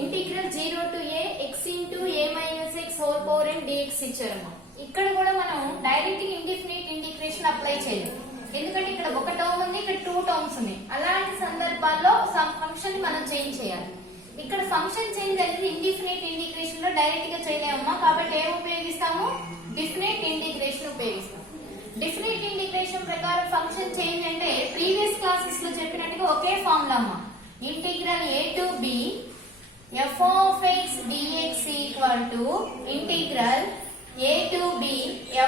Integral 0 to a x into a minus x whole power n dx ఇచ్చారమ్మా. ఇక్కడ కూడా మనం direct indefinite integration apply చేయలేం, ఎందుకంటే ఇక్కడ ఒక టర్మ్ ఉంది, ఇక్కడ 2 టర్మ్స్ ఉన్నాయి. అలాంటి సందర్భాల్లో సమ్ ఫంక్షన్ మనం చేంజ్ చేయాలి. ఇక్కడ ఫంక్షన్ చేంజ్ అనేది ఇండిఫినిట్ ఇంటిగ్రేషన్ లో డైరెక్ట్ గా చేయలేమమ్మా, కాబట్టి ఏం ఉపయోగిస్తాము? డిఫినిట్ ఇంటిగ్రేషన్ ఉపయోగిస్తాం. డిఫినిట్ ఇంటిగ్రేషన్ ప్రకారం ఫంక్షన్ చేంజ్ అంటే ప్రీవియస్ క్లాసెస్ లో చెప్పినట్టుగా ఒకే ఫార్ములా అమ్మా. Integral a to b f of x dx equal to integral a to b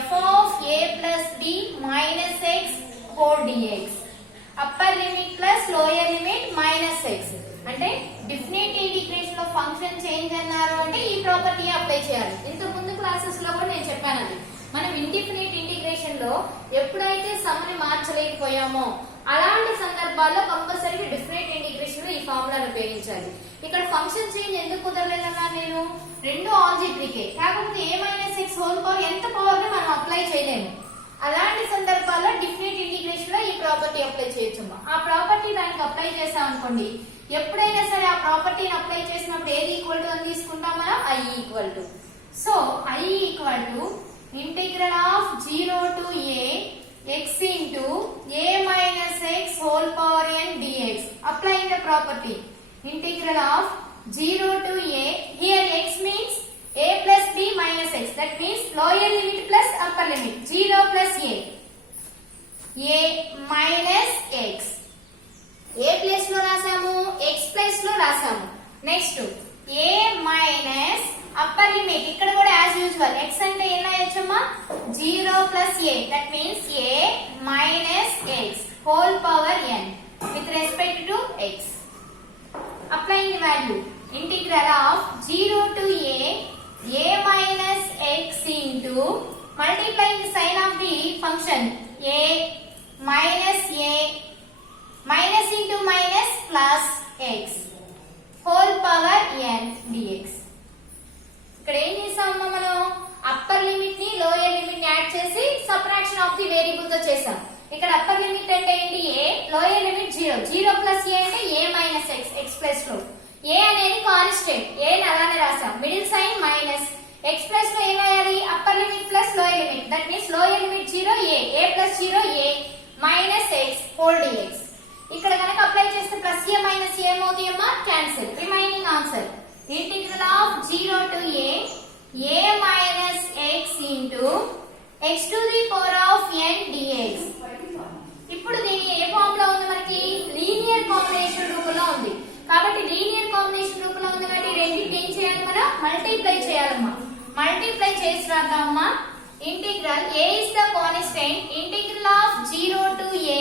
f of a plus b minus x whole dx. Upper limit plus lower limit minus x. అంటే డిఫినిట్ integration లో function change అన్నారు అంటే ఈ property apply చేయాలి. ఇంతకు ముందు classes లో కూడా నేను చెప్పాను అది. మనం ఇండిఫినిట్ ఇంటిగ్రేషన్ లో ఎప్పుడైతే సమ్ ని మార్చలేకపోయామో అలాంటి సందర్భాల్లో కంపల్సరీగా డిఫినిట్ ఇంటిగ్రేషన్ లో ఈ ఫార్ములాను ఉపయోగించాలి. ఇక్కడ ఫంక్షన్ చేంజ్ ఎందుకు కుదరలేదన్నా నేను రెండు ఆల్జీబ్రికే, కాకపోతే a minus x whole power ఎంత పవర్ ని మనం అప్లై చేయలేము. అలాంటి సందర్భాల్లో డిఫినిట్ ఇంటిగ్రేషన్ లో ఈ ప్రాపర్టీ అప్లై చేయొచ్చమ్మా. ఆ ప్రాపర్టీ దానికి అప్లై చేసాం అనుకోండి, ఎప్పుడైనా సరే ఆ ప్రాపర్టీని అప్లై చేసినప్పుడు ఏది ఈక్వల్ టు అని తీసుకుంటాం మనం? i equal to. So i equal to integral of 0 to a x into a minus x whole power n dx. Applying the property integral of 0 to a, here x means a plus b minus x, that means lower limit plus upper limit. 0 plus a minus x, a plus లో రాసాము, x plus లో రాసాము. Next a minus upper limit, ఇక్కడ కూడా as usual x అంటే ఏం రాయొచ్చమ్మా? 0 plus a, that means a minus x whole power n with respect to x. Applying the value integral of 0 to a minus x into multiplying the sign of the function a minus into minus plus x whole power n dx. ఇక్కడ ఏం చేసామమ్మా? మనం upper limit ని lower limit ని add చేసి subtraction of the variable తో చేసాం. ఇక్కడ అప్పర్ లిమిట్ అంటే ఏంటి? a, lower limit 0. 0 plus a అంటే a minus x, x plus లో a అనేది కాన్స్టెంట్, a ని అలానే రాసాం. Middle sign minus, x plus లో ఏం రాయాలి? Upper limit plus lower limit, that means lower limit 0 a plus 0 a minus x whole dx. ఇక్కడ కనుక అప్లై చేస్తే ప్లస్ a మైనస్ a ఏమవుతాయమ్మా? Cancel. Remaining answer integral of 0 to a minus x into x to the power of n dx. ఇప్పుడు దీని ఏ form లో ఉంది? మనకి linear combination రూపంలో ఉంది. కాబట్టి లీనియర్ కాంబినేషన్ రూపంలో ఉంది కాబట్టి రెండింటిని ఏం చేయాలి? మనం మల్టిప్లై చేయాలమ్మా. మల్టిప్లై చేసి రాద్దామమ్మా. Integral a is the constant, integral of 0 to a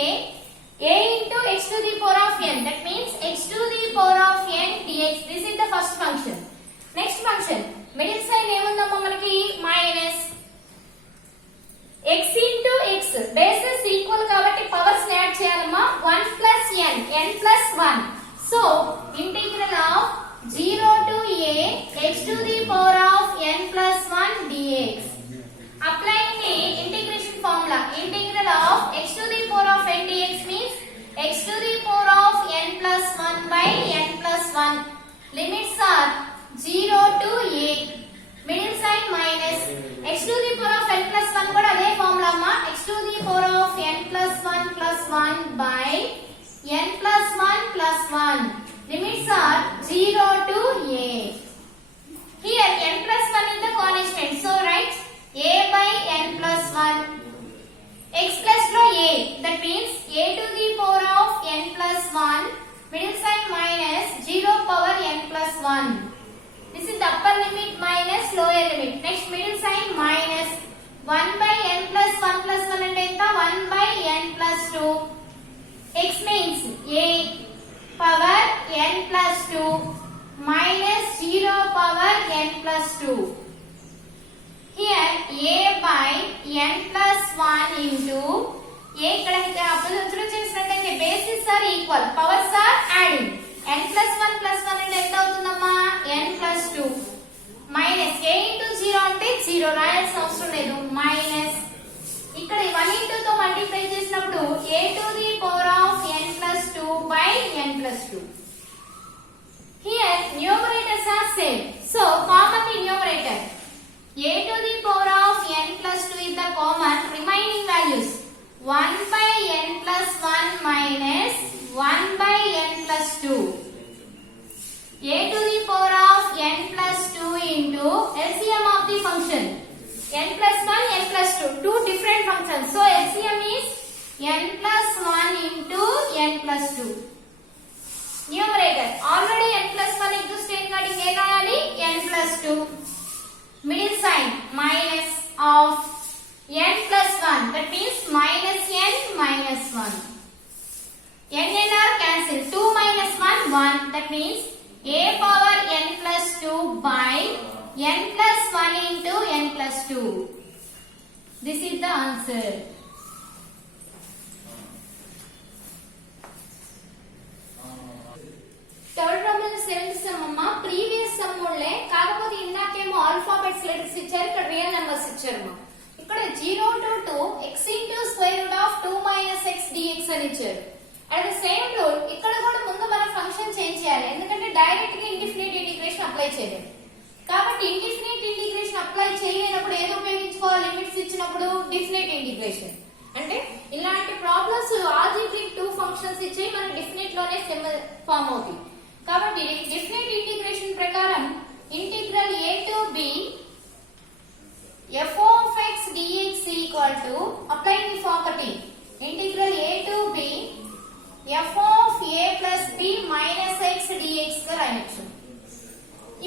into x to the power of n, that means x to the power of n dx. This is the first function. Next function, middle sign ఏముందమ్మా మనకి? Minus x into x, bases equal కాబట్టి powers add చేయాలమ్మా. 1 plus n plus 1. So integral of 0 to a x to the power of n plus 1 dx. Applying the integration formula, integral of x to the power of n dx means x to the power of n plus 1 by n plus 1. Limits are 0 to a, middle sign minus, x to the power of n plus 1 కూడా అదే formula అమ్మా. x to the power of n plus 1 by n plus 1 plus 1. Limits are 0 to a. Here n plus 1 is the constant, so write a by n plus 1. x plus లో a, that means a to the power of n plus 1, middle sign minus 0 power n plus 1. This is the upper limit minus lower limit. Next middle sign minus 1 by n plus 1 అంటే ఎంత? 1 by n plus 2. x means a power n plus 2 minus 0 power n plus 2. Here a by n plus 1 into a, ఇక్కడ observe చేసినట్లయితే bases are equal, powers are adding. n plus 1 అంటే ఎంత అవుతుందమ్మా? n plus 2 minus a into 0 అంటే 0 రాయాల్సిన అవసరం లేదు. Minus ఇక్కడ 1 into తో మల్టిప్లై చేసినప్పుడు a to the power of n plus 2 by n plus 2. Here numerators are same. So common in numerator. A to the power of n plus 2 is the common. Remaining values 1 by n plus 1 minus 1 by n plus 2. A to the power of n plus 2 into LCM of the function. N plus 1, n plus 2. Two different functions. So LCM is n plus 1 into n plus 2. Numerator. Already n plus 1 exists in n plus 2. Middle sign minus of n plus 1. That means minus n minus 1. N are cancelled. 2 minus 1, 1. That means a power n plus 2 by n plus 1 into n plus 2. This is the answer. Third problem is 7th sum amma. Previous sum ulle కాకపోతే ఇందాకేమో alphabets letters ఇచ్చారు, ఇక్కడ real numbers ఇచ్చారు. ఇక్కడ 0 to 2 x into square root of 2 minus x dx అని ఇచ్చారు. At the same rule ఇక్కడ కూడా ముందు మనం ఫంక్షన్ చేంజ్ చేయాలి, ఎందుకంటే డైరెక్ట్ గా ఇండిఫినిట్ ఇంటిగ్రేషన్ అప్లై చేయలేము. కాబట్టి ఇండిఫినిట్ ఇంటిగ్రేషన్ అప్లై చేయలేనప్పుడు ఏదో ఉపయోగించుకోవాలి, లిమిట్స్ ఇచ్చినప్పుడు డెఫినిట్ ఇంటిగ్రేషన్. అంటే ఇలాంటి ప్రాబ్లమ్స్ ఆల్జీబ్రిక్ 2 ఫంక్షన్స్ ఇచ్చి మన డెఫినిట్ లోనే ఫామ్ అవుతాయి. కాబట్టి డెఫినిట్ ఇంటిగ్రేషన్ ప్రకారం integral a to b f of x dx equal to apply the property integral a to b f of a plus b minus x dx గా రాయొచ్చు.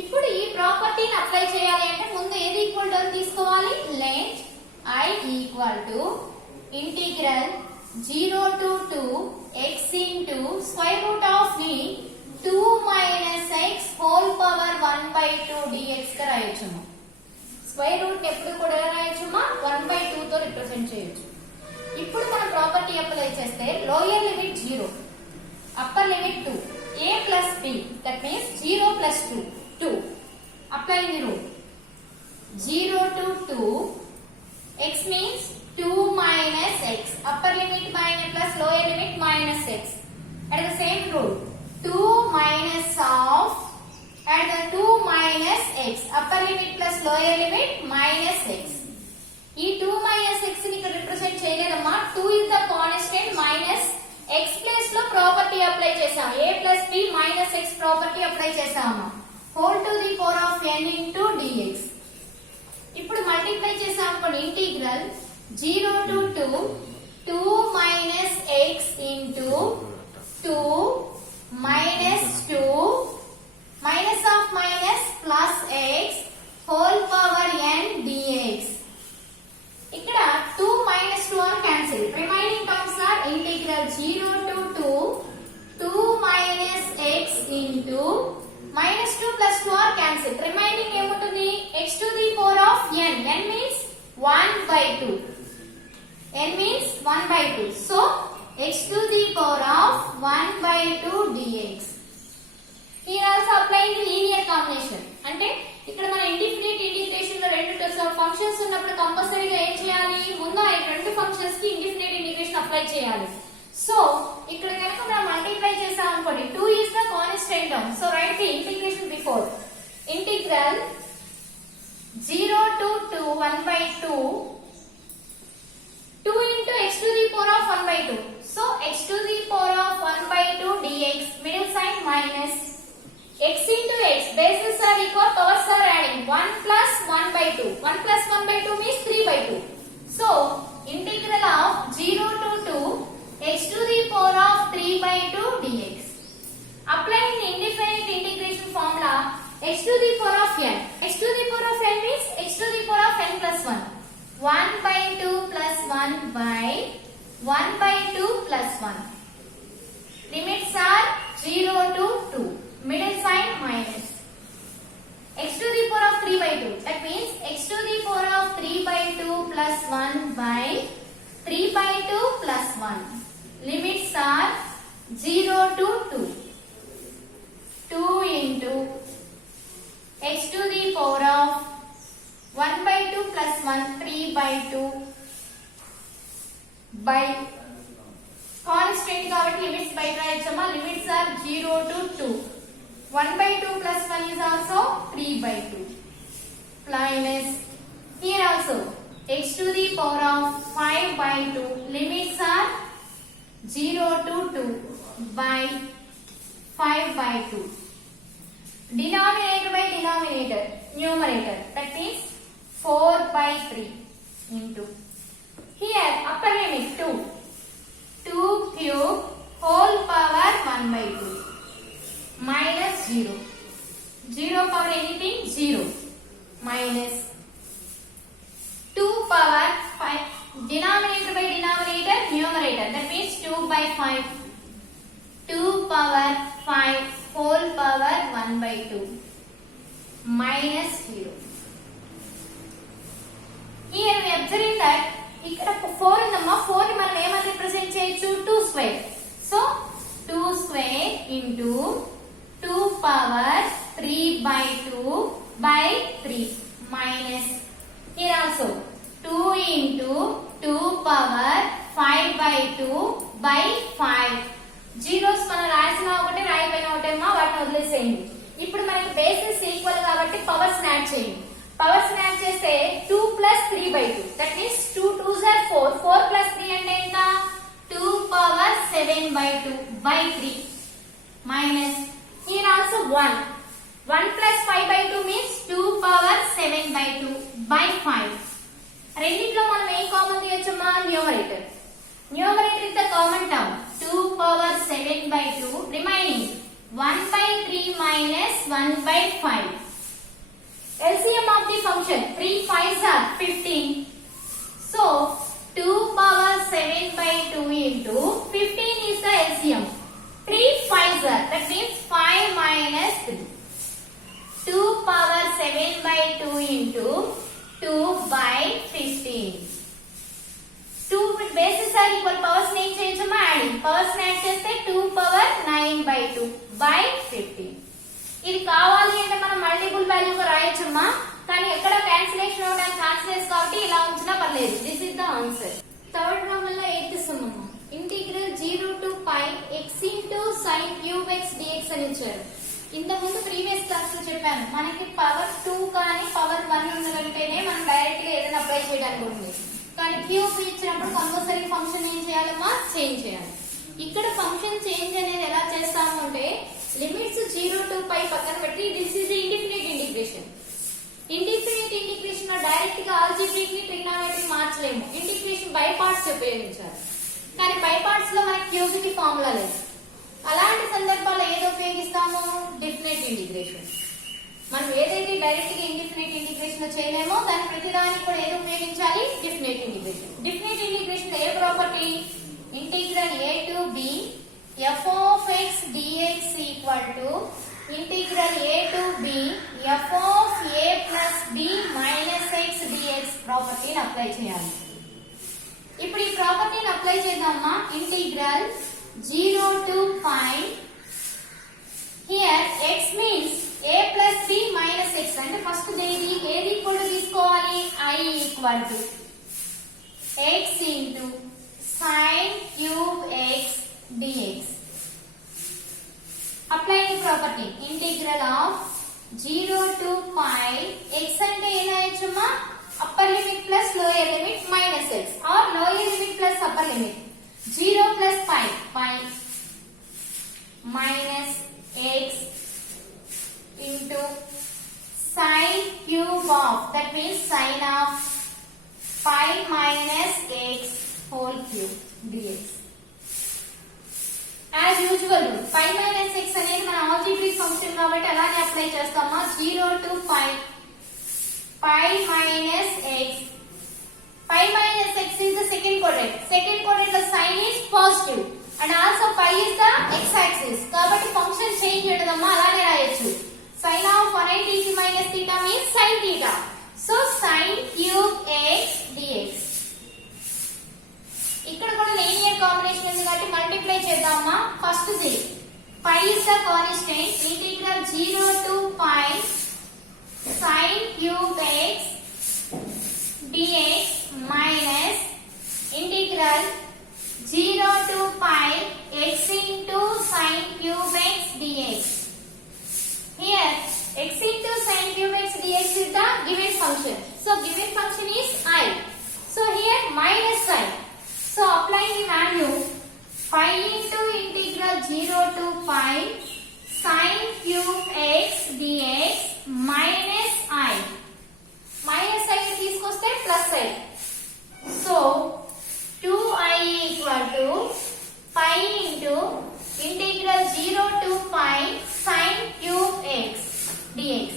ఇప్పుడు ఈ ప్రాపర్టీని అప్లై చేయాలి అంటే ముందు ఏది ఈక్వల్ టు తీసుకోవాలి, let I equal to integral 0 to 2 x into square root of 2 minus x whole power 1 by 2 dx గా రాయొచ్చు. స్క్వేర్ రూట్ ఎప్పుడు కూడా రాయొచ్చుమా 1 by 2 తో రిప్రజెంట్ చేయొచ్చు. ఇప్పుడు మనం ప్రాపర్టీ అప్లై చేస్తే lower limit 0, upper limit 2, a plus b, that means 0 plus 2, 2. Apply the rule. 0 to 2, x means 2 minus x, upper limit minus plus lower limit minus x. At the same rule, 2 minus of and the 2 minus x, upper limit plus lower limit minus x. ఈ 2 minus x ని ఇక్కడ represent చేయలేదమ్మా. 2 is the constant minus x place లో property apply చేసాం. a plus b minus x property apply చేసాము. whole to the power of n into dx. ఇప్పుడు multiply చేసాం అనుకోండి, integral 0 to 2 2 minus x into 2 minus 2 minus of minus plus x whole power n dx. ఇక్కడ 2 minus 2 are cancelled. Remaining terms are integral 0 to 2 2 minus x into minus 2 plus 2 are cancelled. Remaining ఏముంటుంది, x to the power of n. n means 1 by 2. n means 1 by 2. So x to the power of 1 by 2 dx. Here also applying the linear combination. అంటే ఇక్కడ మన indefinite integration లో రెండు functions ఉన్నప్పుడు కంపల్సరీగా ఏం చేయాలి, ముందు ఆ రెండు ఫంక్షన్స్ కి ఇండిఫినిట్ ఇంటిగ్రేషన్ అప్లై చేయాలి. సో ఇక్కడ కనుక మనం మల్టిప్లై చేసాం అనుకోండి, 2 is the constant term. So write the integration before. Integral 0 to 2 1 by 2 2 into x to the power of 1 by 2. So x to the power of 1 by 2 dx, middle sign minus x into x, bases are equal, powers are adding, 1 plus 1 by 2. 1 plus 1 by 2 means 3 by 2. So integral of 0 to 2 x to the power of 3 by 2 dx. Applying the indefinite integration formula, x to the power of n. x to the power of n means x to the power of n plus 1. 1 by 2 plus 1 by 1 by 2 plus 1. Limits are 0 to 2. Middle sign minus. X to the power of 3 by 2. That means x to the power of 3 by 2 plus 1 by 3 by 2 plus 1. Limits are 0 to 2. 2 into x to the power of 1 by 2 plus 1, 3 by 2 by constant కాబట్టి limits బయట రాయొచ్చమ్మా. Limits are 0 to 2. 1 by 2 plus 1 is also 3 by 2 minus here also x to the power of 5 by 2 limits are 0 to 2 by 5 by 2 denominator by denominator numerator that means 4 by 3 into here upper limit 2 cube whole power 1 by 2 minus 0 power anything 0 minus 2 power 5 denominator by denominator numerator that means 2 by 5 2 power 5 whole power 1 by 2 minus 0 here we observe that ఇక్కడ 4 ఉందమ్మా 4 ని మనం ఏమని represent చేయొచ్చు 2 square so 2 square into 2 power 3 by 2 by 3 minus here also 2 into 2 power 5 by 2 by 5 zeros మనం రాసిన ఒకటి రాయపోయిన ఒకటేమో వాటిని వదిలేసేయండి ఇప్పుడు మనకి బేసిస్ ఈక్వల్ కాబట్టి పవర్స్ యాడ్ చేయండి పవర్స్ యాడ్ చేస్తే 2 plus 3 by 2 that means 2 2s are 4 4 plus 3 అంటే ఎంత 2 power 7 by 2 by 3 minus here also 1 plus 5 by 2 means 2 power 7 by 2 by 5 రెండిట్లో మనం ఏం కామన్ తీయొచ్చమ్మా numerator is the common term 2 power 7 by 2 remaining 1 by 3 minus 1 by 5 LCM of the function 3 5s are 15 so 2 power 7 by 2 into 15 is the LCM 3 5s are that means 5 minus 3 2 power 7 by 2 into 2 by 15 2 with bases are equal powers name change adding powers add చేస్తే 2 power 9 by 2 by 15 ఇది కావాలి అంటే మనం multiple value గా రాయొచ్చమ్మా కానీ ఎక్కడ cancellation అవడానికి chances కాబట్టి ఇలా ఉంచినా పర్లేదు this is the answer third problem లో 8th some integral 0 to pi x into sin cube x dx అని ఇచ్చారు ఇంత ముందు ప్రీవియస్ క్లాస్ లో చెప్పాను మనకి పవర్ 2 కానీ పవర్ 1 ఉన్నదంటేనే మనం డైరెక్ట్ గా ఏదైనా అప్లై చేయడానికి ఉంటుంది కానీ క్యూబ్ ఇచ్చినప్పుడు కంపల్సరీ ఫంక్షన్ ఏం చేయాలమ్మా చేంజ్ చేయాలి ఇక్కడ ఫంక్షన్ చేంజ్ అనేది ఎలా చేస్తాము అంటే లిమిట్స్ 0 to pi పక్కన పెట్టి దిస్ ఇస్ ఇండిఫినిట్ ఇంటిగ్రేషన్ లో డైరెక్ట్ గా ఆల్జీబ్రిక్ ని ట్రిగ్నోమెట్రిక్ మార్చలేము ఇంటిగ్రేషన్ బై పార్ట్స్ ఉపయోగించాలి కానీ బై పార్ట్స్ లో మనకి క్యూబిక్ ఫార్ములా లేదు అలాంటి సందర్భాల్లో ఏది ఉపయోగిస్తాము డెఫినెట్ ఇంటిగ్రేషన్ మనం ఏదైతే డైరెక్ట్ గా ఇండిఫినిట్ ఇంటిగ్రేషన్ లో చేయలేమో దాని ప్రతిదానికి కూడా ఏది ఉపయోగించాలి definite integration A property integral a to b f of x dx equal to integral a to b f of a plus b minus x dx ప్రాపర్టీని అప్లై చేయాలి ఇప్పుడు ఈ ప్రాపర్టీని అప్లై చేద్దామా integral 0 to pi here x means a plus b minus x అంటే first ఏది equal to తీసుకోవాలి I equal to x into sin cube x dx apply the property integral of 0 to pi x అంటే ఏం రాయొచ్చమ్మా upper limit plus lower limit minus x or lower limit plus upper limit 0 plus pi minus x into sin cube of that means sin of pi minus x whole cube dx as usual pi minus x అనేది మన algebraic function కాబట్టి అలానే apply చేస్తామా 0 to pi minus x is the second quadrant the sign is positive and also pi is the x axis కాబట్టి function change చేయడమా అలానే రాయొచ్చు sin of 180 minus theta means sin theta so sin cube x dx ఇక్కడ కూడా linear combination ఉంది కాబట్టి multiply చేద్దామా first the pi is the constant integral 0 to pi sin cube x dx minus integral 0 to pi x into sin cube x dx x into sin cube x dx is the given function. So given function is I. So here minus I. So applying the value pi into integral 0 to pi sin cube x dx minus I. Minus I తీసుకొస్తే plus I. So 2I equal to pi into integral 0 to pi sin cube x dx.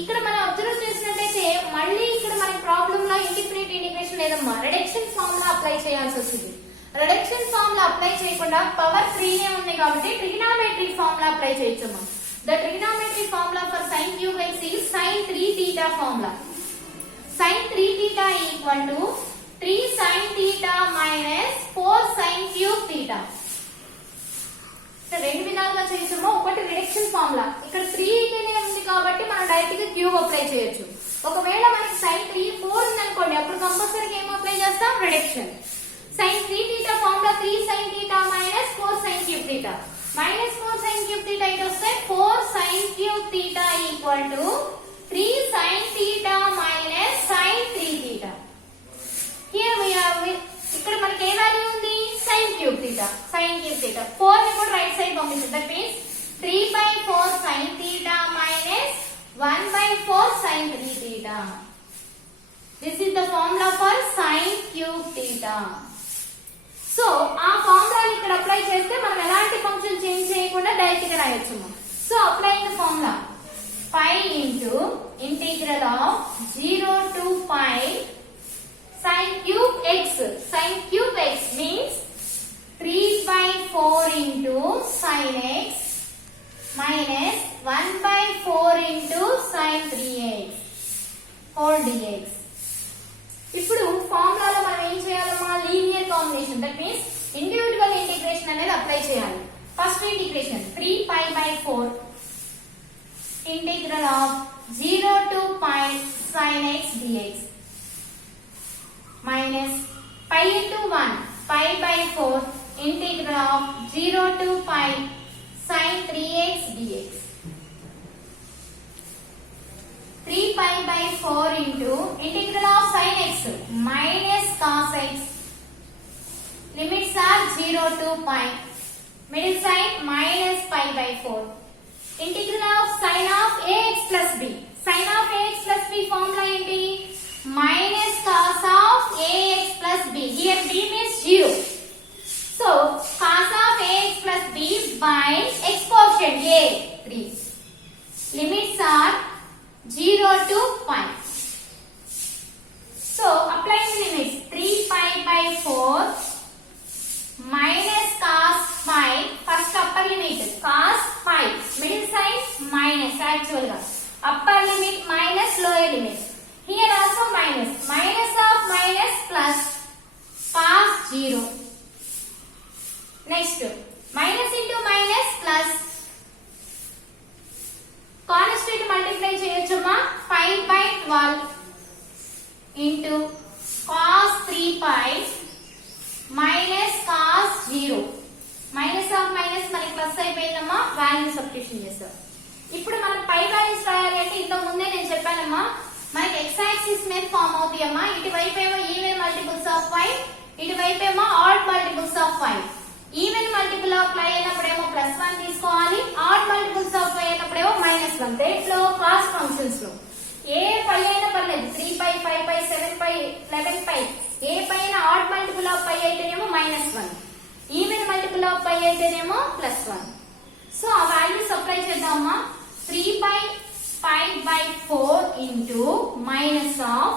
ఇక్కడ మనం observe చేసినట్లయితే మళ్ళీ ఇక్కడ మన problem లో indefinite integration లేదమ్మా, reduction formula apply చేయాల్సి వస్తుంది. రిడక్షన్ ఫార్ములా అప్లై చేయకుండా పవర్ 3 నే ఉంది కాబట్టి ట్రిగ్నోమెట్రీ ఫార్ములా అప్లై చేయొచ్చమ్మా. The trigonometry formula for sin cube x is sin 3 theta formula. sin 3 theta equal to 3 sin theta minus 4 sin cube theta. రెండు విధాలుగా చేయొచ్చమ్మా. ఒకటి రిడక్షన్ ఫార్ములా, ఇక్కడ 3 నే ఉంది కాబట్టి మనం డైరెక్ట్ గా క్యూబ్ అప్లై చేయొచ్చు. ఒకవేళ మనకి sin 3 4 ఉంది అనుకోండి, అప్పుడు కంపల్సరీగా ఏం అప్లై చేస్తాం, reduction. sin 3 theta formula 3 sin theta minus 4 sin cube theta. minus 4 sin cube theta ఇటు వస్తే 4 sin cube theta equal to 3 sin theta minus sin 3 theta. Here we are with ఇక్కడ మనకి ఏ వాల్యూ ఉంది, sin cube theta. sin cube theta 4 ని కూడా right side పంపించండి. That means 3/4 sin theta minus 1/4 sin 3 theta. This is the formula for sin cube theta. So ఆ ఫార్ములాని ఇక్కడ apply చేస్తే మనం ఎలాంటి ఫంక్షన్ చేంజ్ చేయకుండా డైరెక్ట్ గా రాయొచ్చు. So applying the formula pi into integral of 0 to pi sin cube x. sin cube x means 3/4 into sin x minus 1/4 into sin 3x whole dx. ఇప్పుడు ఫార్ములాలో మనం ఏం చేయాలమ్మా, linear combination. That means individual integration అనేది apply చేయాలి. First integration 3/4 integral of 0 to pi sin x dx minus pi into 1 pi/4 integral of 0 to pi sin 3x dx. 3/4 into integral of sin x minus cos x. Limits are 0 to pi. Middle side minus pi/4. Integral of sin of ax plus b. Sin of ax plus b formula ఏంటి, minus cos of ax plus b. Here b means 0. So cos of ax plus b by x quotient a 3. Limits are 0 to pi. So applying the limits 3/4 minus cos pi. First upper limit cos pi, middle side minus. Actual ga upper limit minus lower limit. Here also minus. Minus of minus plus cos 0. Next minus into minus plus constant multiply చేయొచ్చమ్మా. 5/12 into cos 3 pi minus cos 0. Minus of minus మనకి plus అయిపోయిందమ్మా, value substitution చేస్తాం. ఇప్పుడు మనం పై values రాయాలి అంటే ఇంతకు ముందే నేను చెప్పానమ్మా, మనకి x యాక్సిస్ మీద ఫామ్ అవుతాయమ్మా. ఇటువైపు ఏమో ఈవెన్ మల్టిపుల్స్ ఆఫ్ 5, ఇటువైపు ఏమో add multiples of 5. Even multiple of 5 అయినప్పుడేమో +1 తీసుకోవాలి, ఆడ్ మల్టిపుల్స్ ఆఫ్ 5 అయినప్పుడేమో -1. దేంట్లో కాస్ట్ ఫంక్షన్స్ లో ఏ పై అయినా పర్లేదు, 3π 5π 7π 11π ఏ పైన ఆడ్ మల్టిపుల్ ఆఫ్ 5 అయితేనేమో -1, ఈవెన్ మల్టిపుల్ ఆఫ్ 5 అయితేనేమో +1. సో ఆ వాల్యూస్ అప్లై చేద్దామా. 3/5/4 into minus of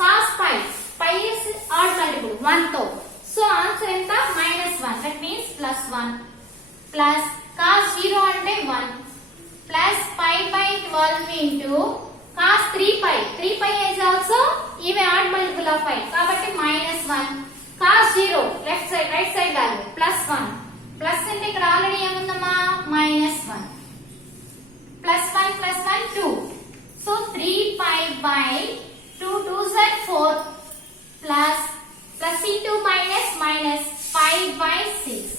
cos pi. Pi is odd multiple 1 తో. సో ఆన్సర్ ఎంత, -1. దట్ మీన్స్ +1 ప్లస్ cos 0 అంటే 1 plus pi/12 into cos 3π. 3π is also even odd multiple of 5 కాబట్టి -1. cos 0 left side right side value +1. Plus అంటే ఇక్కడ already ఏముందమ్మా, -1. +1 +1 2. So 3π/2 2s are 4 plus into minus 5/6.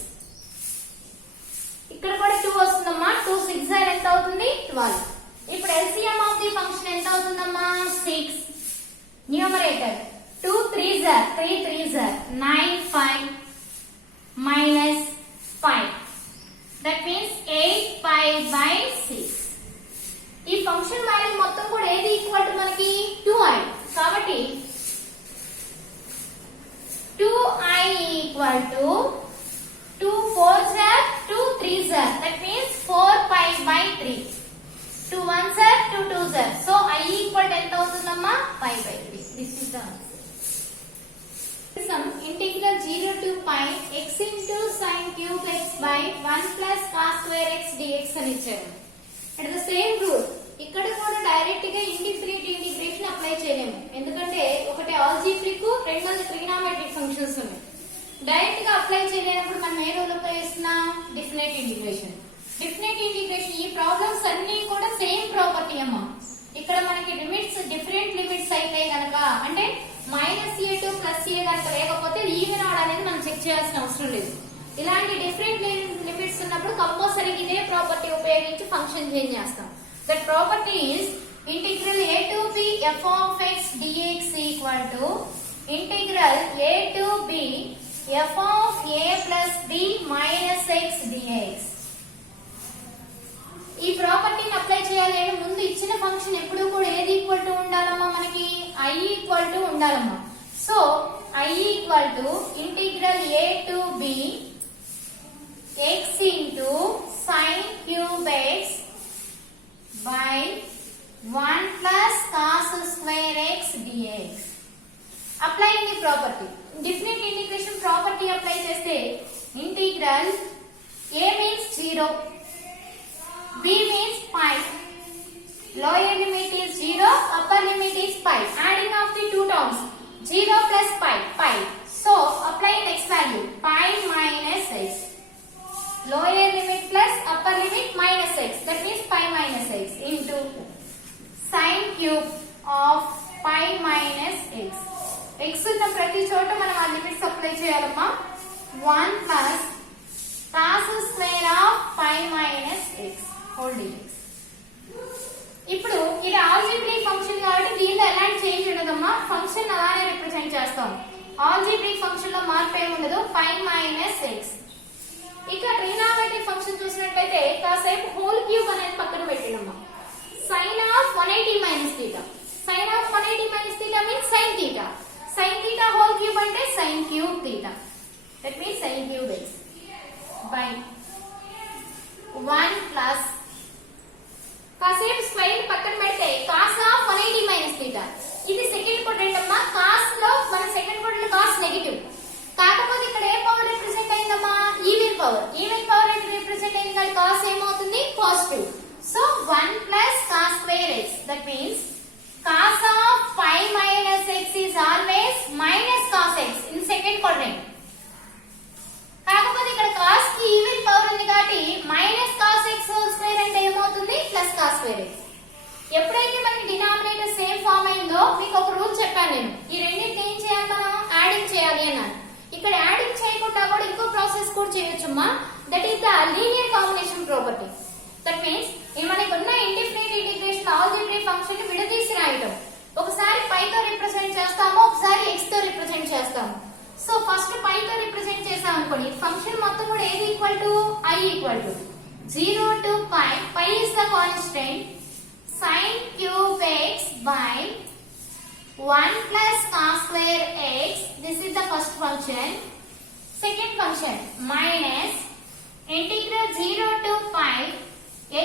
ఇక్కడ కూడా 2 వస్తుందమ్మా. 2 6 are numerator 2 3s are 3 3s are 9 5 minus 5, that means 8 pi by 6. ఈ function value మొత్తం కూడా ఏది ఈక్వల్ టు మనకి 2i, కాబట్టి 2i equal to 2 4s are 2 3s are, that means 4 pi by 3. 2 1s are 2 2s are, so I equal to ఎంత అవుతుందమ్మా pi by 3. This is the answer. Some integral 0 to pi x into sin cube x by 1 plus cos square x dx అని ఇచ్చారు. At the same rule ఇక్కడ కూడా direct గా indefinite integration apply చేయలేము, ఎందుకంటే ఒకటి ఆల్జీబ్రిక్ రెండోది ట్రిగ్నోమెట్రిక్ ఫంక్షన్స్ ఉన్నాయి. డైరెక్ట్ గా అప్లై చేయలేనప్పుడు మనం ఏ రూల్ ఉపయోగిస్తున్నాం, డెఫినెట్ ఇంటిగ్రేషన్. డెఫినెట్ ఇంటిగ్రేషన్ ఈ ప్రాబ్లమ్స్ అన్ని కూడా సేమ్ ప్రాపర్టీ అమ్మా. ఇక్కడ మనకి లిమిట్స్ డిఫరెంట్ లిమిట్స్ అయితే గనక, అంటే -a టు +a గనక లేకపోతే ఈవెన్ ఆడ్ అనేది మనం చెక్ చేయాల్సిన అవసరం లేదు. ఇలాంటి డిఫరెంట్ లిమిట్స్ ఉన్నప్పుడు కంపల్సరీ ఇదే ప్రాపర్టీ ఉపయోగించి ఫంక్షన్ చేంజ్ చేస్తాం. That property is integral a to b f of x dx equal to integral a to b f of a plus b minus x dx. ఈ ప్రాపర్టీని apply చేయాలి అంటే ముందు ఇచ్చిన ఫంక్షన్ ఎప్పుడు కూడా ఏది ఈక్వల్ టు ఉండాలమ్మా, మనకి i ఈక్వల్ టు ఉండాలమ్మా. So i equal to integral a to b x into sin cube x by 1 plus cos square x dx. Applying the property, definite integration property apply చేస్తే integral a means 0, b means pi, lower limit is 0, upper limit is pi. Adding of the two terms 0 plus pi, pi. So apply next value pi minus x. Lower limit plus upper limit minus x, that means pi minus x into sin cube of pi minus x. x ఉన్న ప్రతి చోట మనం ఆ limits apply చేయాలమ్మా. 1 plus cos square of pi minus x whole dx. ఇప్పుడు ఇది algebraic function కాబట్టి దీనిలో ఎలాంటి చేంజ్ ఉండదమ్మా, ఫంక్షన్ అలానే రిప్రజెంట్ చేస్తాం. ఆల్జీబ్రిక్ ఫంక్షన్ లో మార్పు ఏమి ఉండదు, pi minus x. ఇక ట్రిగ్నోమెట్రిక్ ఫంక్షన్ చూసినట్లయితే కాసేపు హోల్ క్యూబ్ అనేది పక్కన పెట్టినమ్మా. sin of 180 minus theta, sin of 180 minus theta means sin theta. Sin theta whole cube అంటే sin cube theta, that means sin cube x by 1 plus కాసేపు square పక్కన పెడితే cos of 180 minus theta. ఇది second quadrant అమ్మా. cos లో మన second quadrant cos negative, కాకపోతే ఇక్కడ ఏ పవర్ రిప్రజెంట్ అయిందమ్మా, ఈవెన్ పవర్. ఈవెన్ పవర్ అయితే రిప్రజెంట్ అయింది కానీ cos ఏమవుతుంది, positive. So 1 plus cos square x, that means cos of pi minus x is always minus cos x in second quadrant. కాకపోతే ఇక్కడ cos కి ఈవెన్ పవర్ ఉంది కాబట్టి minus cos x whole square అంటే ఏమవుతుంది, ప్లస్ cos square x. ఎప్పుడైతే మనకి denominator same form అయిందో మీకు ఒక రూల్ చెప్పాను నేను. ఈ రెండింటిని ఏం చేయాలి, మనం యాడింగ్ చేయాలి అన్నాను. ఇక్కడ యాడింగ్ చేయకుండా కూడా ఇంకో ప్రాసెస్ కూడా చేయొచ్చమ్మా, that is the linear combination property. That means మనకి ఉన్న ఇండిఫినిట్ ఇంటిగ్రేషన్ ఆల్జీబ్రిక్ ఫంక్షన్ ని విడదీసి రాయటం. ఒకసారి పై తో రిప్రజెంట్ చేస్తాము, ఒకసారి x తో రిప్రజెంట్ చేస్తాము. సో ఫస్ట్ పై తో రిప్రజెంట్ చేసాం అనుకోండి, ఫంక్షన్ మొత్తం కూడా ఏది equal to i equal to 0 to pi, pi is the constant, sin cube x by 1 plus cos square x. This is the first function. Second function minus integral 0 to pi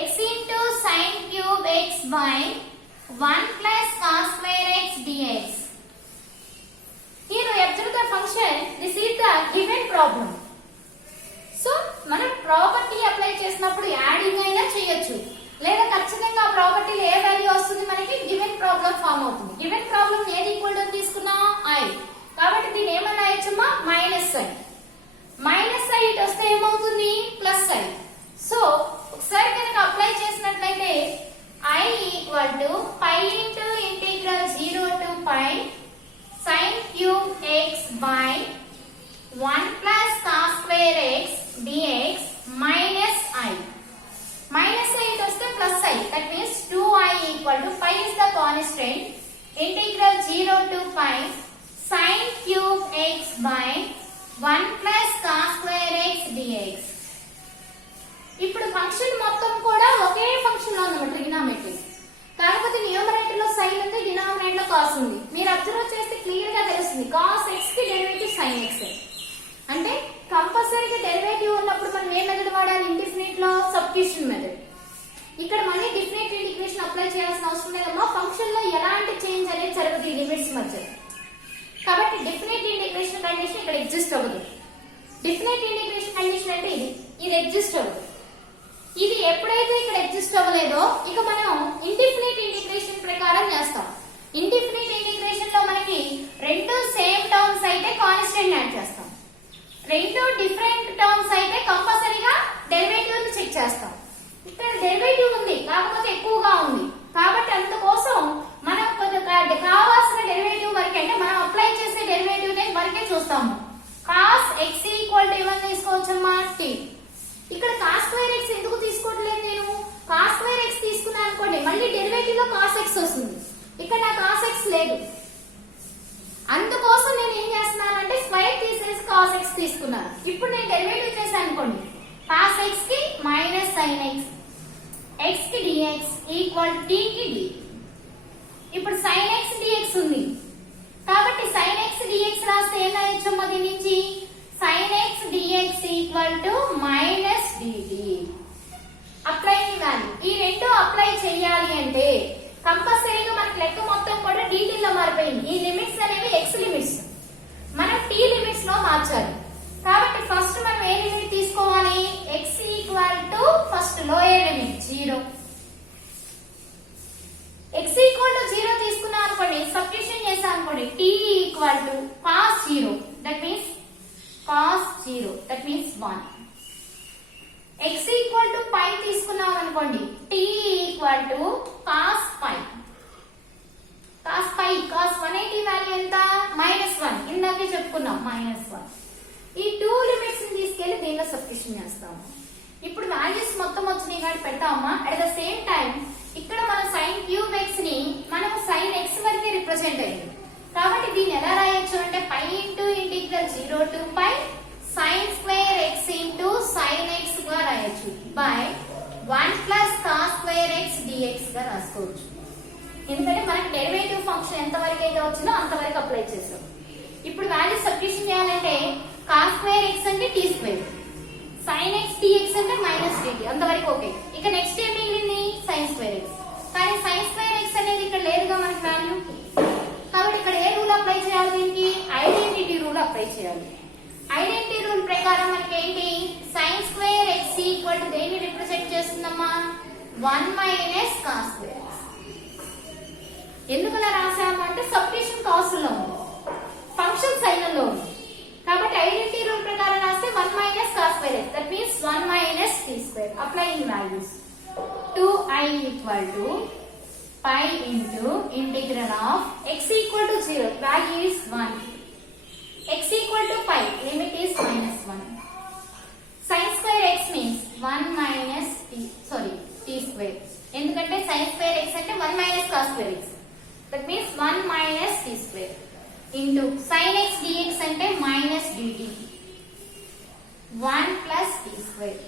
x into sin cube x by 1 plus cos square x dx. Here we observe the function. This is the given problem. So మనం property apply చేసినప్పుడు adding అయినా చేయొచ్చు, లేదా ఖచ్చితంగా ఆ ప్రాపర్టీలో ఏ value వస్తుంది మనకి, given problem form అవుతుంది. గివెన్ ప్రాబ్లం ఏది ఈక్వల్ టు తీసుకున్నాం, i. కాబట్టి దీని ఏమన్నా అయ్యొచ్చమ్మా, మైనస్ i. మైనస్ i ఇటు వస్తే ఏమవుతుంది, ప్లస్ i. సో ఒకసారి కనుక అప్లై చేసినట్లయితే i equal to pi into integral 0 to pi sin cube x by 1 plus cos square x dx minus i. Minus i it was the plus i, that means 2i equal to pi is the constant, integral 0 to pi sin cube x by 1 plus cos square x dx. ఇప్పుడు function మొత్తం కూడా ఒకే function లో ఉంది trigonometry. కాకపోతే numerator లో sin ఉంది, denominator లో cos ఉంది. మీరు అబ్జర్వ్ చేస్తే క్లియర్ గా తెలుస్తుంది cos x కి డెరివేటివ్ sin x. అంటే కంపల్సరీగా డెరివేటివ్ ఉన్నప్పుడు మనం ఏ మెథడ్ వాడాలి? ఇండిఫినిట్ లో సబ్స్టిట్యూషన్ మెథడ్. ఇక్కడ మళ్ళీ డిఫరెంట్ ఇంటిగ్రేషన్ అప్లై చేయాల్సిన అవసరం లేదమ్మా. ఫంక్షన్ లో ఎలాంటి చేంజ్ అనేది జరగదు ఈ లిమిట్స్ మధ్య. కాబట్టి డిఫరెంట్ ఇంటిగ్రేషన్ కండిషన్ ఇక్కడ ఎగ్జిస్ట్ అవ్వదు. డిఫరెంట్ ఇంటిగ్రేషన్ కండిషన్ అంటే ఇది ఎగ్జిస్ట్ అవ్వదు. ఇది ఎప్పుడైతే ఇక్కడ ఎగ్జిస్ట్ అవ్వలేదో ఇక మనం ఇండిఫినిట్ ఇంటిగ్రేషన్ ప్రకారం చేస్తాం. ఇండిఫినిట్ ఇంటిగ్రేషన్ లో మనకి రెండు సేమ్ టర్మ్స్ అయితే కాన్స్టెంట్ యాడ్ చేస్తాం. రెండు డిఫరెంట్ టర్మ్స్ అయితే కంపల్సరీగా డెరివేటివ్ ని చెక్ చేస్తాం. ఇక్కడ డెరివేటివ్ ఉంది కాకపోతే ఎక్కువగా ఉంది కాబట్టి అందుకోసం మనం కావాల్సిన డెరివేటివ్ వరకే అంటే మనం అప్లై చేసే డెరివేటివ్ వరకే చూస్తాము. cos x ఈక్వల్ టు ఏమని తీసుకోవచ్చమ్మా? t. ఇక్కడ cos స్క్వేర్ x ఎందుకు తీసుకోవట్లేదు నేను? cos స్క్వేర్ x తీసుకున్నాను అనుకోండి మళ్ళీ డెరివేటివ్ లో cos x వస్తుంది. ఇక్కడ నా cos x లేదు. అందుకోసం నేను ఏం చేస్తున్నానంటే స్క్వేర్ తీసేసి cos x తీసుకున్నాను. ఇప్పుడు నేను డెరివేటివ్ చేశాను అనుకోండి cos x కి మైనస్ sin x x కి dx ఈక్వల్ t కి d. ఇప్పుడు sin x dx ఉంది కాబట్టి sin x dx రాస్తే ఏం రాయొచ్చమ్మా? దీని నుంచి sin x dx equal to minus dt. Applying value ఈ రెండు అప్లై చేయాలి అంటే కంపల్సరీగా మనకి లెక్క మొత్తం కూడా dt లో మారిపోయింది. ఈ లిమిట్స్ అనేవి x లిమిట్స్ మనం t లిమిట్స్ లో మార్చాలి. కాబట్టి ఫస్ట్ మనం ఏ లిమిట్ తీసుకోవాలి? x equal to first lower limit 0. x equal to 0 తీసుకున్నాం అనుకోండి సబ్స్టిట్యూషన్ చేసాం అనుకోండి t equal to cos 0 that means cos 0 that means 1. x equal to pi తీసుకున్నాం అనుకోండి t equal to cos pi. cos pi cos 180 value ఎంత? -1. ఇందాకే చెప్పుకున్నాం -1. ఈ టూ లిమిట్స్ ని తీసుకెళ్లి దీనిలో సబ్స్టిట్యూషన్ చేస్తాము. ఇప్పుడు వాల్యూస్ మొత్తం వచ్చినాయి కాబట్టి పెడతామా. అట్ ద సేమ్ టైం ఇక్కడ మన sin క్యూబ్ x ని మనం sin x వరకే రిప్రజెంట్ అయ్యింది కాబట్టి దీన్ని ఎలా రాయొచ్చు అంటే pi into integral 0 to pi sin square x into sin x గా రాయొచ్చు by 1 plus cos square x dx గా రాసుకోవచ్చు. ఎందుకంటే మనకి డెరివేటివ్ ఫంక్షన్ ఎంత వరకు అయితే వచ్చిందో అంతవరకు అప్లై చేసాం. ఇప్పుడు వాల్యూ సబ్స్టిట్యూషన్ చేయాలంటే cos స్క్వేర్ x అంటే t square, sin x dx అంటే మైనస్ dt అంతవరకు ఓకే. ఇక నెక్స్ట్ ఏం మిగిలింది? sin square x. కానీ sin స్క్వేర్ x అనేది ఇక్కడ లేదుగా మనకి వాల్యూ. కాబట్టి ఇక్కడ ఏ రూల్ అప్లై చేయాలి? దీనికి ఐడెంటిటీ రూల్ అప్లై చేయాలి. ఐడెంటిటీ రూల్ ప్రకారం మనకి ఏంటి? sin square x equal to దేన్ని రిప్రజెంట్ చేస్తుందమ్మా? 1 మైనస్ cos స్క్వేర్ x. ఎందుకు అలా రాసాము అంటే సబ్స్టిట్యూషన్ cos లో ఉంది, ఫంక్షన్ sin లో ఉంది కాబట్టి ఐడెంటిటీ రూల్ ప్రకారం రాస్తే 1 minus cos square x that means 1 minus t square. Applying values 2i equal to pi into integral of x equal to 0 value is 1, x equal to pi limit is -1. sin square x means 1 minus t square. ఎందుకంటే sin square x అంటే 1 minus cos square x that means 1 minus t square into sin x dx అంటే minus dt 1 plus t square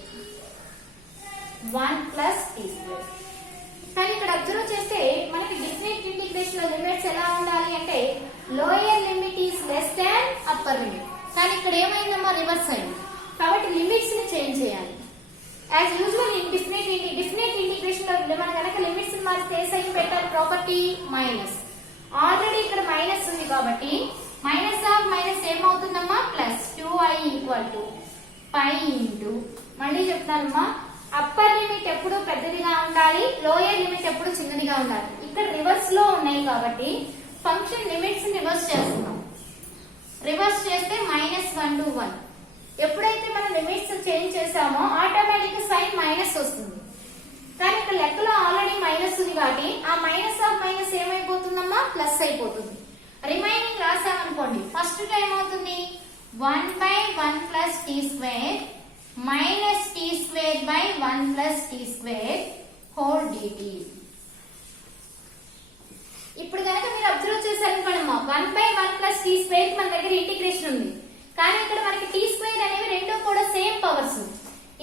1 plus t square. కానీ ఇక్కడ observe చేస్తే మనకి different integration లో limits ఎలా ఉండాలి అంటే lower limit is less than upper limit. కానీ ఇక్కడ ఏమైందమ్మా? రివర్స్ అయింది. కాబట్టి లిమిట్స్ ని చేంజ్ చేయాలి. As usual in different integration లో మనం కనుక లిమిట్స్ ని మారిస్తే ఏ సైన్ పెట్టాలి? Property minus. ఆల్రెడీ ఇక్కడ మైనస్ ఉంది కాబట్టి మైనస్ ఆఫ్ మైనస్ ఏమవుతుందమ్మా? Plus 2i equal to pi into మళ్ళీ చెప్తానమ్మా అప్పర్ లిమిట్ ఎప్పుడు పెద్దదిగా ఉండాలి, లోయర్ లిమిట్ ఎప్పుడు చిన్నదిగా ఉండాలి. ఇక్కడ రివర్స్ లో ఉన్నాయి కాబట్టి ఫంక్షన్ లిమిట్స్ రివర్స్ చేస్తున్నాం. రివర్స్ చేస్తే -1 to 1. ఎప్పుడైతే మనం లిమిట్స్ చేంజ్ చేసామో ఆటోమేటిక్ సైన్ మైనస్ వస్తుంది. కానీ ఇక్కడ లెక్కలో ఆల్రెడీ మైనస్ ఉంది కాబట్టి ఆ మైనస్ ఆఫ్ మైనస్ ఏమైపోతుందమ్మా? ప్లస్ అయిపోతుంది. రిమైనింగ్ రాసామనుకోండి ఫస్ట్ టైం అవుతుంది 1 by 1 plus t square minus t square by 1 plus t square whole dt. ఇప్పుడు కనుక మీరు అబ్జర్వ్ చేశారనుకోండమ్మా 1/1 ప్లస్ టీ స్క్వేర్ మన దగ్గర ఇంటిగ్రేషన్ ఉంది. కానీ ఇక్కడ మనకి టీ స్క్వేర్ అనేవి రెండు కూడా సేమ్ పవర్స్.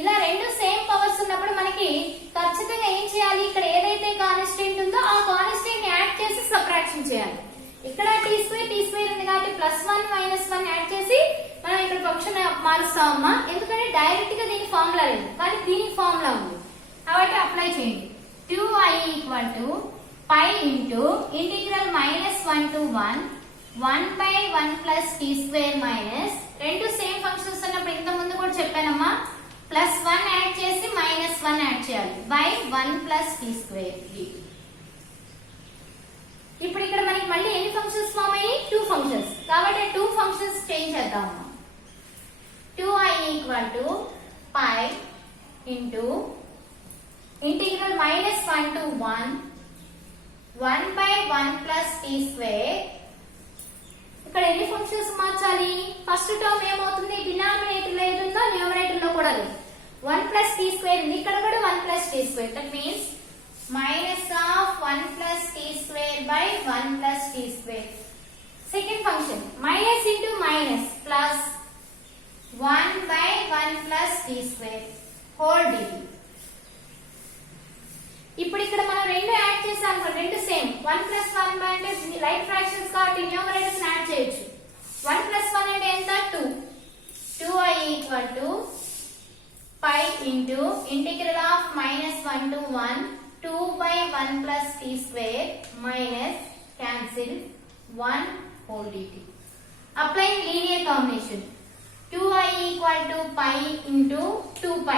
ఇలా రెండు సేమ్ పవర్స్ ఉన్నప్పుడు మనకి ఖచ్చితంగా ఏం చేయాలి, ఇక్కడ ఏదైతే కాన్స్టెంట్ ఉందో ఆ కాన్స్టెంట్ ని యాడ్ చేసి సబ్ట్రాక్షన్ చేయాలి. ఇక్కడ టీ స్క్వేర్ ఉంది కాబట్టి +1 -1 యాడ్ చేసి మనం ఇక్కడ ఫంక్షన్ మారుస్తామమ్మా. ఎందుకంటే డైరెక్ట్ గా దీని ఫార్ములా లేదు, కానీ దీనికి ఫార్ములా ఉంది కాబట్టి అప్లై చేయండి. 2i = π into integral -1 to 1 1/1 plus tea square minus రెండు సేమ్ ఫంక్షన్స్ ఉన్నప్పుడు ఇంత ముందు కూడా చెప్పానమ్మా, +1 యాడ్ చేసి -1 యాడ్ చేయాలి by 1 plus tea square dt. ఇప్పుడు ఇక్కడ మనకి మళ్ళీ ఎన్ని ఫంక్షన్స్ ఫామ్ అయ్యి 2 ఫంక్షన్స్ కాబట్టి 2 ఫంక్షన్స్ చేంజ్ చేద్దామమ్మా. 2i = π into integral -1 to 1 1/1 plus tea square. ఇక్కడ ఎన్ని ఫంక్షన్స్ మార్చాలి, ఫస్ట్ టర్మ్ ఏమవుతుంది, డినామినేటర్ లో ఏదుందో న్యూమరేటర్ లో కూడా లేదు. 1 ప్లస్ టీ స్క్వేర్ ఉంది, ఇక్కడ కూడా 1 plus tea square. That means -1 plus tea square by 1 plus tea square. Second function minus into minus plus 1/1 plus tea square whole dt. ఇప్పుడు ఇక్కడ మనం రెండు యాడ్ చేసాం, రెండు సేమ్ 1 + 1 అంటే లైక్ ఫ్రాక్షన్స్ కాబట్టి న్యూమరేటర్స్ యాడ్ చేయొచ్చు. 1 + 1 అంటే ఎంత 2. 2i = π into integral of -1 to 1 2/1 plus tea square minus cancel 1 whole dt. Applying linear combination 2i = π into 2π.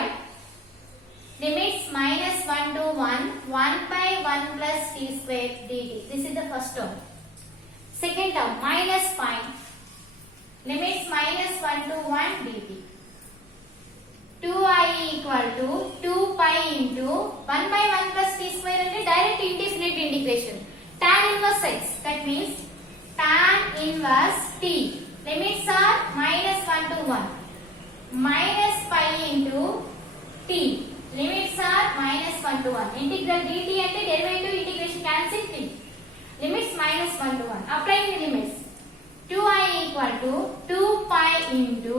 Limits -1 to 1 1/1 plus t square dt. This is the first term. Second term minus pi. Limits -1 to 1 dt. 2i = 2 pi into 1/1 plus t square and direct indefinite integration. Tan inverse x. That means tan inverse t. Limits are -1 to 1. Minus pi into t. Limits are -1 to 1. Integral dt and derivative integration cancel t. Limits -1 to 1. Applying the limits. 2i = 2 pi into